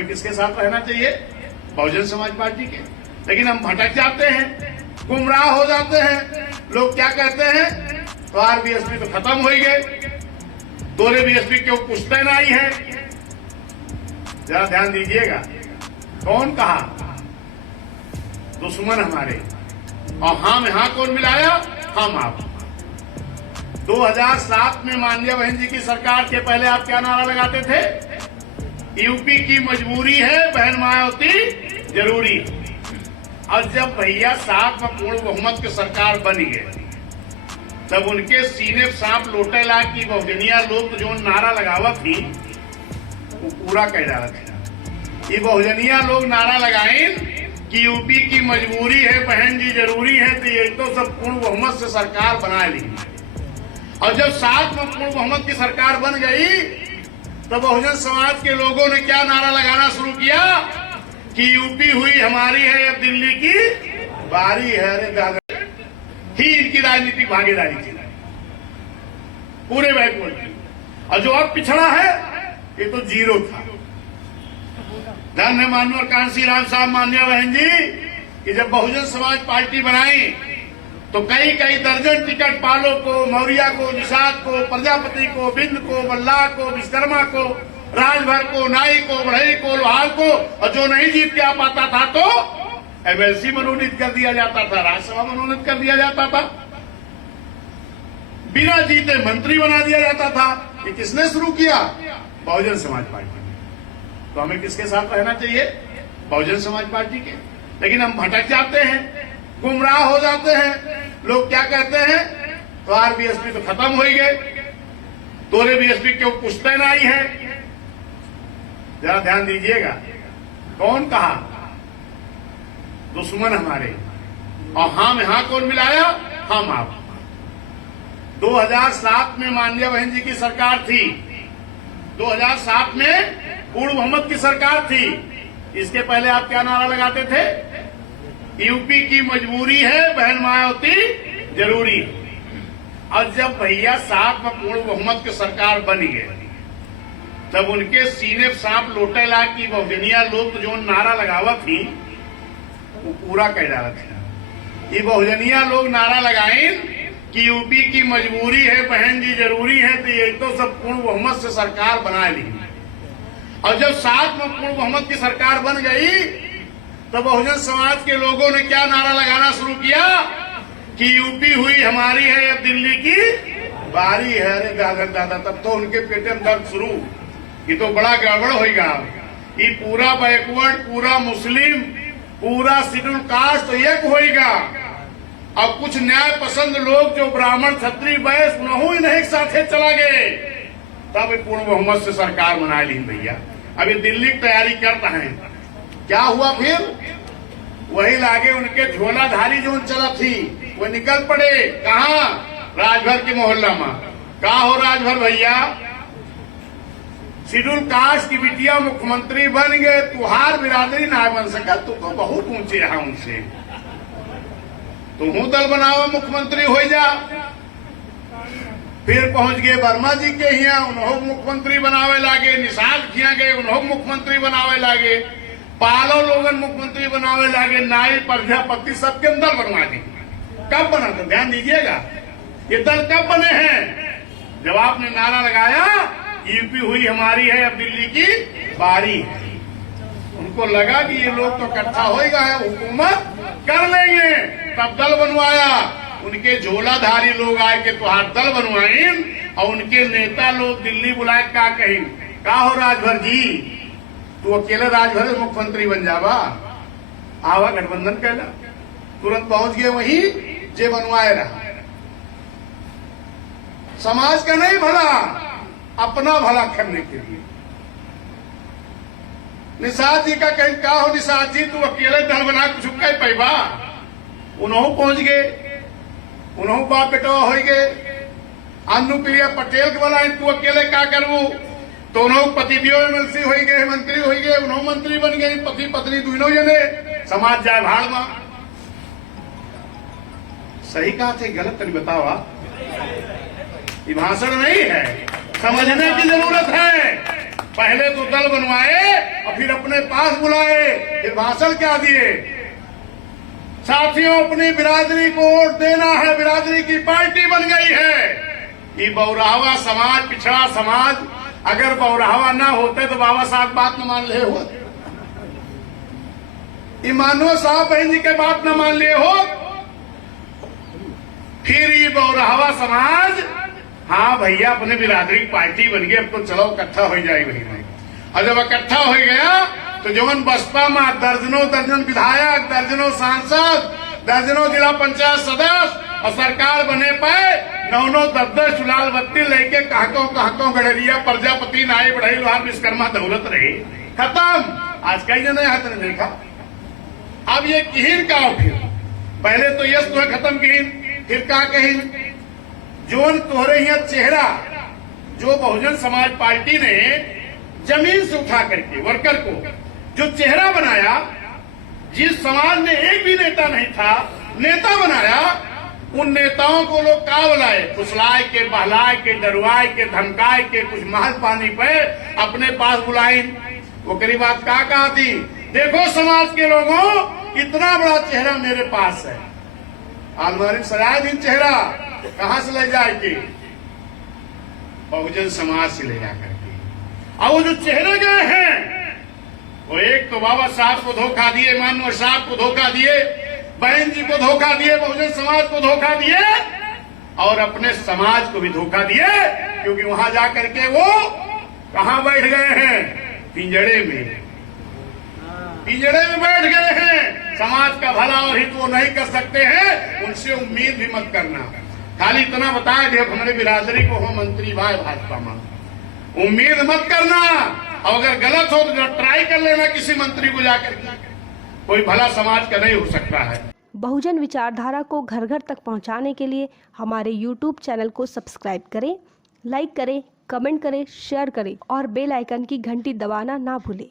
हमें किसके साथ रहना चाहिए? बहुजन समाज पार्टी के। लेकिन हम भटक जाते हैं, गुमराह हो जाते हैं। लोग क्या कहते हैं, तो बीएसपी तो खत्म हो ही गए, तोरे बीएसपी क्यों पुश्तैन आई है। जरा ध्यान दीजिएगा, कौन कहा दुश्मन हमारे, और हम यहां कौन मिलाया? हम आप। 2007 में माननीय बहन जी की सरकार के पहले आप क्या नारा लगाते थे? यूपी की मजबूरी है, बहन मायावती जरूरी। और जब भैया 7 में पूर्ण बहुमत की सरकार बनी है, तब उनके सीने सांप लोटे ला की बहुजनिया लोग जो नारा लगावत थी वो पूरा कह डाला था। ये बहुजनिया लोग नारा लगाए कि यूपी की मजबूरी है, बहन जी जरूरी है, तो ये तो सब पूर्ण बहुमत से सरकार बना ली। और जब 7 में पूर्ण बहुमत की सरकार बन गई, तो बहुजन समाज के लोगों ने क्या नारा लगाना शुरू किया कि यूपी हुई हमारी है, अब दिल्ली की बारी है। अरे दादा, ही इनकी राजनीतिक भागीदारी थी पूरे बैकवर्ड की। और जो अब पिछड़ा है ये तो जीरो था। धन्य मानवर कांसी राम साहब मान्या बहन जी कि जब बहुजन समाज पार्टी बनाई तो कई कई दर्जन टिकट पालो को, मौर्या को, निषाद को, प्रजापति को, बिंद को, बल्लाह को, विश्वकर्मा को, राजभर को, नाई को, बढ़ई को, लोहार को, और जो नहीं जीत के आ पाता था तो एमएलसी मनोनीत कर दिया जाता था, राज्यसभा मनोनीत कर दिया जाता था, बिना जीते मंत्री बना दिया जाता था। ये किसने शुरू किया? बहुजन समाज पार्टी। तो हमें किसके साथ रहना चाहिए? बहुजन समाज पार्टी के। लेकिन हम भटक जाते हैं, गुमराह हो जाते हैं। लोग क्या कहते हैं, तो बीएसपी तो खत्म हो ही गए, तोरे बीएसपी क्यों पुश्तैन आई है। जरा ध्यान दीजिएगा, कौन कहा दुश्मन हमारे, और हम यहां कौन मिलाया? हम आप। 2007 में माननीय बहन जी की सरकार थी, 2007 में पूर्ण बहुमत की सरकार थी। इसके पहले आप क्या नारा लगाते थे? यूपी की मजबूरी है, बहन मायावती जरूरी। और जब भैया 7 में पूर्ण बहुमत की सरकार बनी है, तब उनके सीने सांप लोटे ला की बहुजनिया लोग जो नारा लगावत थी वो पूरा कह डाला था। ये बहुजनिया लोग नारा लगाए कि यूपी की मजबूरी है, बहन जी जरूरी है, तो ये तो सब पूर्ण बहुमत से सरकार बना ली। और जब 7 में पूर्ण बहुमत की सरकार बन गई, तो बहुजन समाज के लोगों ने क्या नारा लगाना शुरू किया कि यूपी हुई हमारी है, अब दिल्ली की बारी है। अरे दादा दादा, तब तो उनके पेटे में दर्द शुरू, ये तो बड़ा गड़बड़ होगा। ये पूरा बैकवर्ड, पूरा मुस्लिम, पूरा शेड्यूल कास्ट तो एक होगा, और कुछ न्याय पसंद लोग जो ब्राह्मण, क्षत्रिय, वैश्य, उन्होंने नहीं साथे चला गए, तब पूर्ण बहुमत से सरकार बना ली भैया। अभी दिल्ली की तैयारी करता है। क्या हुआ फिर? वही लागे उनके झोलाधारी जो चला थी, वो निकल पड़े कहा? राजभर के मोहल्ला में। कहा हो राजभर भैया, शेड्यूल कास्ट की बिटिया मुख्यमंत्री बन गए, तुहार बिरादरी ना बन सका, तू तो बहुत ऊंचे है उनसे, तुम दल बनावा, मुख्यमंत्री हो जा। फिर पहुंच गए वर्मा जी के यहाँ, उन्होंने मुख्यमंत्री बनावे लागे। निषाद किया गए, उन्होंने मुख्यमंत्री बनावे लागे। पालो लोगन मुख्यमंत्री बनावे लागे। नाई, प्रजापति सबके दल बनवा दी। कब बना था? ध्यान दीजिएगा, ये दल कब बने हैं? जब आपने नारा लगाया यूपी हुई हमारी है, अब दिल्ली की बारी है। उनको लगा कि ये लोग तो इकट्ठा होएगा, हुकूमत कर लेंगे, तब दल बनवाया। उनके झोलाधारी लोग आए के तुहार दल बनवाए, और उनके नेता लोग दिल्ली बुलाए का कहीं, का हो राजभर जी, तू अकेले राजभर मुख्यमंत्री बन जावा, आवा गठबंधन कहला। तुरंत पहुंच गए वहीं जे बनवाए रहा। समाज का नहीं भला, अपना भला करने के लिए। निषाद जी का कहीं का हो, निषाद जी तू अकेले दल बना कुछ कह पैबा। उन्होंने पहुंच गए, उन्होंने बाप बेटा हो गए। अनुप्रिया पटेल के वाला तू अकेले क्या करूं, तो उन्होंने पति भी एमएलसी हो गए, मंत्री हो गए, उन्होंने मंत्री बन गए, पति पत्नी दोनों जने। समाज जाए भाड़ में। सही कहा थे, गलत तरी बताओ आप। ये भाषण नहीं है, समझने की जरूरत है। पहले तो दल बनवाए और फिर अपने पास बुलाए, फिर भाषण क्या दिए। साथियों, अपनी बिरादरी को वोट देना है, बिरादरी की पार्टी बन गई है। ये बौराहवा समाज, पिछड़ा समाज, अगर बौराहवा ना होते तो बाबा साहब बात न मान ले हो, मानव साहब बहन जी के बात न मान लिए हो, फिर ये बौराहवा समाज, हाँ भैया अपने बिरादरी की पार्टी बन गई, अब तो चलो इकट्ठा हो जाए भाई। और जब इकट्ठा हो गया तो जौन बसपा में दर्जनों दर्जन विधायक, दर्जनों सांसद, दर्जनों जिला पंचायत सदस्य और सरकार बने पाए, 9 10 चुलाल बत्ती लेके कहकों गडरिया प्रजापति नाई बढ़ई लोहार विश्वकर्मा दौलत रहे, खत्म। आज कई जने हाथ ने देखा। अब ये किहिन का फिर पहले तो यश तो खत्म किहिन, फिर का कहिन जोन तोहरे यहाँ चेहरा जो बहुजन समाज पार्टी ने जमीन से उठा करके वर्कर को जो चेहरा बनाया, जिस समाज में एक भी नेता नहीं था, नेता बनाया, उन नेताओं को लोग का बुलाए, फुसलाए के, बहलाए के, डरवाए के, धमकाए के, कुछ महल पानी पे अपने पास बुलाए। वो करी बात का कहा थी, देखो समाज के लोगों, इतना बड़ा चेहरा मेरे पास है, अलमारी सजाए दिन चेहरा कहां से ले जाएगी, बहुजन समाज से ले जाकर के। और वो जो चेहरे गए हैं, वो एक तो बाबा साहब को धोखा दिए, मानव साहब को धोखा दिए, बहन जी को धोखा दिए, बहुजन समाज को धोखा दिए और अपने समाज को भी धोखा दिए, क्योंकि वहां जाकर के वो कहां बैठ गए हैं, पिंजड़े में बैठ गए हैं। समाज का भला और हित वो नहीं कर सकते हैं, उनसे उम्मीद भी मत करना। खाली इतना बताया जब हमारे बिरादरी को हो मंत्री भाई भाजपा में, उम्मीद मत करना। और अगर गलत हो तो ट्राई कर लेना किसी मंत्री को जाकर के, कोई भला समाज का नहीं हो सकता है। बहुजन विचारधारा को घर घर तक पहुंचाने के लिए हमारे YouTube चैनल को सब्सक्राइब करें, लाइक करें, कमेंट करें, शेयर करें और बेल आइकन की घंटी दबाना ना भूलें।